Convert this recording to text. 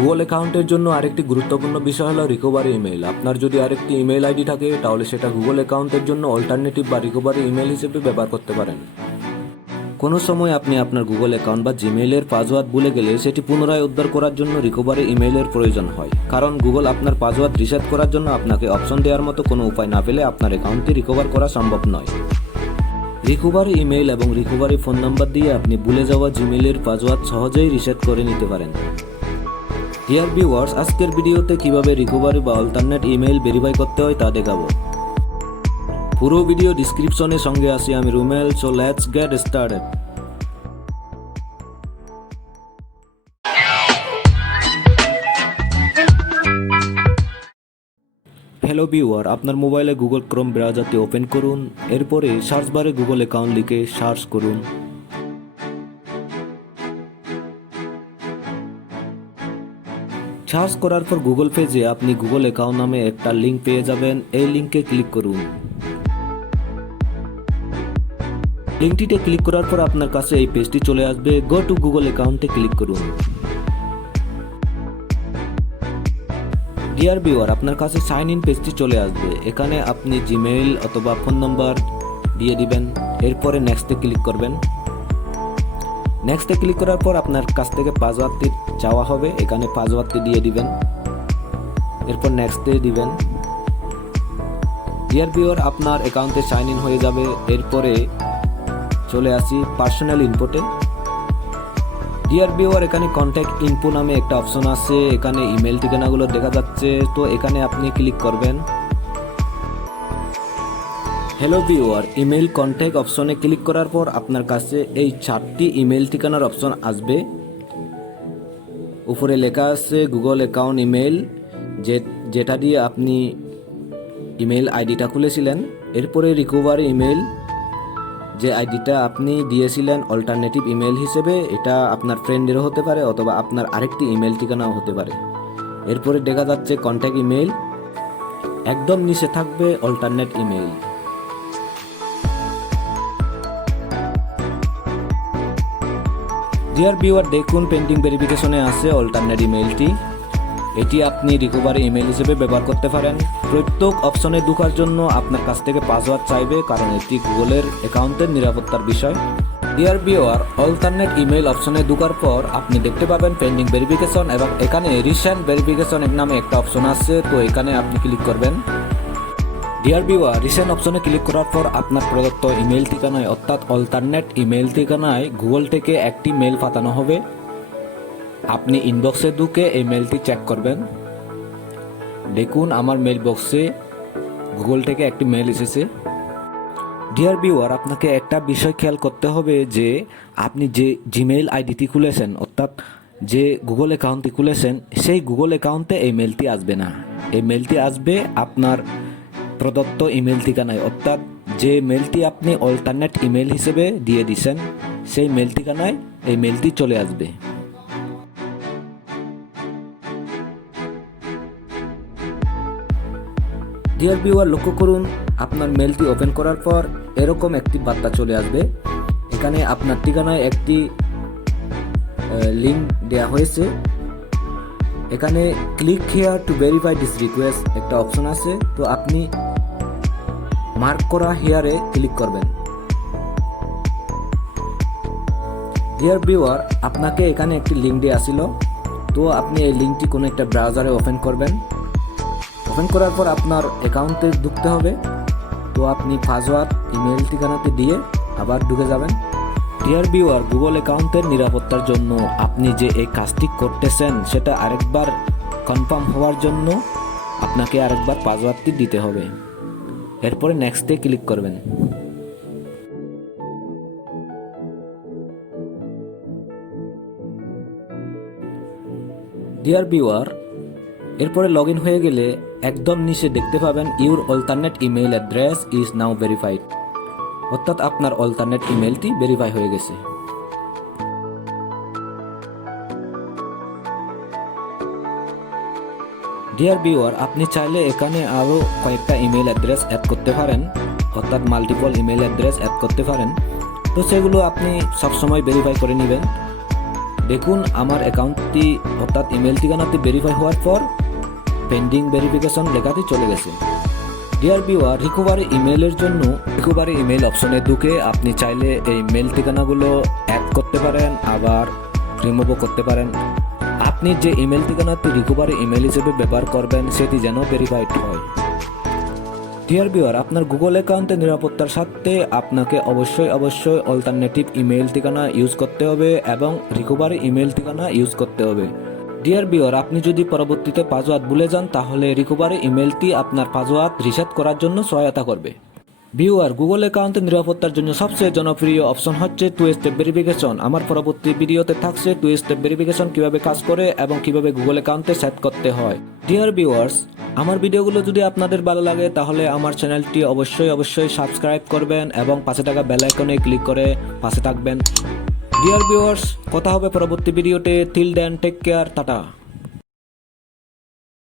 Google অ্যাকাউন্টের জন্য আরেকটি গুরুত্বপূর্ণ বিষয় হলো রিকভারি ইমেল। আপনার যদি আরেকটি ইমেল আইডি থাকে তাহলে সেটা গুগল অ্যাকাউন্টের জন্য অল্টারনেটিভ বা রিকভারি ইমেল হিসেবে ব্যবহার করতে পারেন। কোনো সময় আপনি আপনার গুগল অ্যাকাউন্ট বা জিমেইলের পাসওয়ার্ড ভুলে গেলে সেটি পুনরায় উদ্ধার করার জন্য রিকভারি ইমেইলের প্রয়োজন হয়, কারণ গুগল আপনার পাসওয়ার্ড রিসেট করার জন্য আপনাকে অপশন দেওয়ার মতো কোনো উপায় না পেলে আপনার অ্যাকাউন্টটি রিকভার করা সম্ভব নয়। রিকভারি ইমেইল এবং রিকভারি ফোন নাম্বার দিয়ে আপনি ভুলে যাওয়া জিমেইলের পাসওয়ার্ড সহজেই রিসেট করে নিতে পারেন। ডিয়ার ভিউয়ার্স, আজকের ভিডিওতে কিভাবে রিকভারি বা অল্টারনেট ইমেইল ভেরিফাই করতে হয় তা দেখাবো। পুরো ভিডিও ডিসক্রিপশনে সঙ্গে আছি আমি Rumel. So let's get started. Hello viewer, আপনার মোবাইলে গুগল ক্রোম ব্রাউজারটি ওপেন করুন। এরপরে সার্চ বারে গুগল অ্যাকাউন্ট লিখে সার্চ করুন। সার্চ করার পর গুগল পেজে আপনি গুগল অ্যাকাউন্ট নামে একটা লিঙ্ক পেয়ে যাবেন। এই লিঙ্কে ক্লিক করুন। লিঙ্কটিতে ক্লিক করার পর আপনার কাছে এই পেজটি চলে আসবে। গো টু গুগল অ্যাকাউন্টে ক্লিক করুন। ডিয়ার ভিউয়ার, আপনার কাছে সাইন ইন পেজটি চলে আসবে। এখানে আপনি জিমেইল অথবা ফোন নাম্বার দিয়ে দিবেন। এরপরে নেক্সটে ক্লিক করবেন। নেক্সটে ক্লিক করার পর আপনার কাছ থেকে পাসওয়ার্ডটি চাওয়া হবে, এখানে পাসওয়ার্ডটি দিয়ে দিবেন। এরপর নেক্সটে দিবেন। ডিয়ার ভিউয়ার, আপনার অ্যাকাউন্টে সাইন ইন হয়ে যাবে। এরপরে চলে আসি পার্সোনাল ইনপুটে। ডিয়ার ভিউয়ার, এখানে কন্ট্যাক্ট ইনফো নামে একটা অপশন আছে। এখানে ইমেল ঠিকানাগুলো দেখা যাচ্ছে, তো এখানে আপনি ক্লিক করবেন। হ্যালো ভিউয়ার, ইমেল কন্ট্যাক্ট অপশনে ক্লিক করার পর আপনার কাছে এই 4টি ইমেল ঠিকানার অপশন আসবে। উপরে লেখা আছে গুগল অ্যাকাউন্ট ইমেল, যেটা দিয়ে আপনি ইমেল আইডিটা খুলেছিলেন। এরপরে রিকভারি ইমেল, যে আইডিটা আপনি দিয়েছিলেন অল্টারনেটিভ ইমেল হিসেবে, এটা আপনার ফ্রেন্ডেরও হতে পারে অথবা আপনার আরেকটি ইমেল ঠিকানাও হতে পারে। এরপরে দেখা যাচ্ছে কন্ট্যাক্ট ইমেল, একদম নিচে থাকবে অল্টারনেট ইমেল। ডিয়ার ভিউয়ার, দেখুন পেন্ডিং ভেরিফিকেশনে আছে অল্টারনেট ইমেলটি। এটি আপনি রিকভারি ইমেল হিসেবে ব্যবহার করতে পারেন। প্রত্যেক অপশনে ঢোকার জন্য আপনার কাছ থেকে পাসওয়ার্ড চাইবে, কারণ এটি গুগলের অ্যাকাউন্টের নিরাপত্তার বিষয়। ডিয়ার ভিউয়ার, অল্টারনেট ইমেল অপশনে ঢোকার পর আপনি দেখতে পাবেন পেন্ডিং ভেরিফিকেশন এবং এখানে রিসেন্ট ভেরিফিকেশন নামে একটা অপশন আছে, তো এখানে আপনি ক্লিক করবেন। ডিয়ার ভিউয়ার, রিসেন্ট অপশনে ক্লিক করার পর আপনার প্রদত্ত ইমেল ঠিকানায় অর্থাৎ অল্টারনেট ইমেল ঠিকানায় গুগল থেকে একটি মেল পাঠানো হবে। আপনি ইনবক্সে ঢুকে এই মেলটি চেক করবেন। দেখুন আমার মেল বক্সে গুগল থেকে একটি মেল এসেছে। ডিয়ার ভিউয়ার, আপনাকে একটা বিষয় খেয়াল করতে হবে যে আপনি যে জিমেইল আইডিটি খুলেছেন অর্থাৎ যে গুগল অ্যাকাউন্টটি খুলেছেন সেই গুগল অ্যাকাউন্টে এই মেলটি আসবে না। এই মেলটি আসবে আপনার প্রদত্ত ইমেল ঠিকানায়, অর্থাৎ যে মেলটি আপনি অল্টারনেট ইমেল হিসেবে দিয়ে দিয়েছেন সেই মেল ঠিকানায় এই মেলটি চলে আসবে। ডিয়ার ভিউয়ার, লক্ষ্য করুন আপনার মেলটি ওপেন করার পর এরকম একটি বার্তা চলে আসবে। এখানে আপনার ঠিকানায় একটি লিঙ্ক দেওয়া হয়েছে। এখানে click here to verify this request একটা অপশন আছে, তো আপনি মার্ক করা হিয়ারে ক্লিক করবেন। ডিয়ার ভিউয়ার, আপনাকে এখানে একটি লিঙ্ক দেওয়া ছিল, তো আপনি এই লিঙ্কটি কোনো একটা ব্রাউজারে ওপেন করবেন। ওপেন করার পর আপনার অ্যাকাউন্টে ঢুকতে হবে, তো আপনি পাসওয়ার্ড ইমেল ঠিকানাতে দিয়ে আবার ঢুকে যাবেন। ডিয়ার ভিউয়ার, গুগল অ্যাকাউন্টের নিরাপত্তার জন্য আপনি যে এই কাজটি করতেছেন সেটা আরেকবার কনফার্ম হওয়ার জন্য আপনাকে আরেকবার পাসওয়ার্ডটি দিতে হবে। এরপরে নেক্সটে ক্লিক করবেন। ডিয়ার ভিউয়ার, এরপরে লগ ইন হয়ে গেলে একদম নিচে দেখতে পাবেন your alternate email address is now verified, অর্থাৎ আপনার অল্টারনেট ইমেলটি ভেরিফাই হয়ে গেছে। ডিয়ার ভিউয়ার, আপনি চাইলে এখানে আরও কয়েকটা ইমেল অ্যাড্রেস অ্যাড করতে পারেন, অর্থাৎ মাল্টিপল ইমেল অ্যাড্রেস অ্যাড করতে পারেন। তো সেগুলো আপনি সবসময় ভেরিফাই করে নেবেন। দেখুন আমার অ্যাকাউন্টটি অর্থাৎ ইমেল ঠিকানাটি ভেরিফাই হওয়ার পর পেন্ডিং ভেরিফিকেশন লেখাটি চলে গেছে। ডিয়ার ভিউয়ার, রিকভারি ইমেলের জন্য রিকভারি ইমেল অপশনে ঢুকে আপনি চাইলে এই মেল ঠিকানাগুলো অ্যাড করতে পারেন, আবার রিমুভও করতে পারেন। আপনি যে ইমেল ঠিকানাটি রিকভারি ইমেল হিসেবে ব্যবহার করবেন সেটি যেন ভেরিফাইড হয়। ডিয়ার ভিউয়ার, আপনার গুগল অ্যাকাউন্টের নিরাপত্তার সাথে আপনাকে অবশ্যই অল্টারনেটিভ ইমেল ঠিকানা ইউজ করতে হবে এবং রিকভারি ইমেল ঠিকানা ইউজ করতে হবে। ডিয়ার ভিউয়ার, আপনি যদি পরবর্তীতে পাসওয়ার্ড ভুলে যান তাহলে রিকভারি ইমেলটি আপনার পাসওয়ার্ড রিসেট করার জন্য সহায়তা করবে। ভিউয়ার, গুগল অ্যাকাউন্টের নিরাপত্তার জন্য সবচেয়ে জনপ্রিয় অপশন হচ্ছে 2 স্টেপ ভেরিফিকেশন। আমার পরবর্তী ভিডিওতে থাকছে 2 স্টেপ ভেরিফিকেশন কিভাবে কাজ করে এবং কিভাবে গুগল অ্যাকাউন্টে সেট করতে হয়। ডিয়ার ভিউয়ার্স, আমার ভিডিওগুলো যদি আপনাদের ভালো লাগে তাহলে আমার চ্যানেলটি অবশ্যই সাবস্ক্রাইব করবেন এবং পাশে থাকা বেল আইকনে ক্লিক করে পাশে থাকবেন। ডিয়ার ভিউয়ার্স, কথা হবে পরবর্তী ভিডিওতে। Till then take care, tata.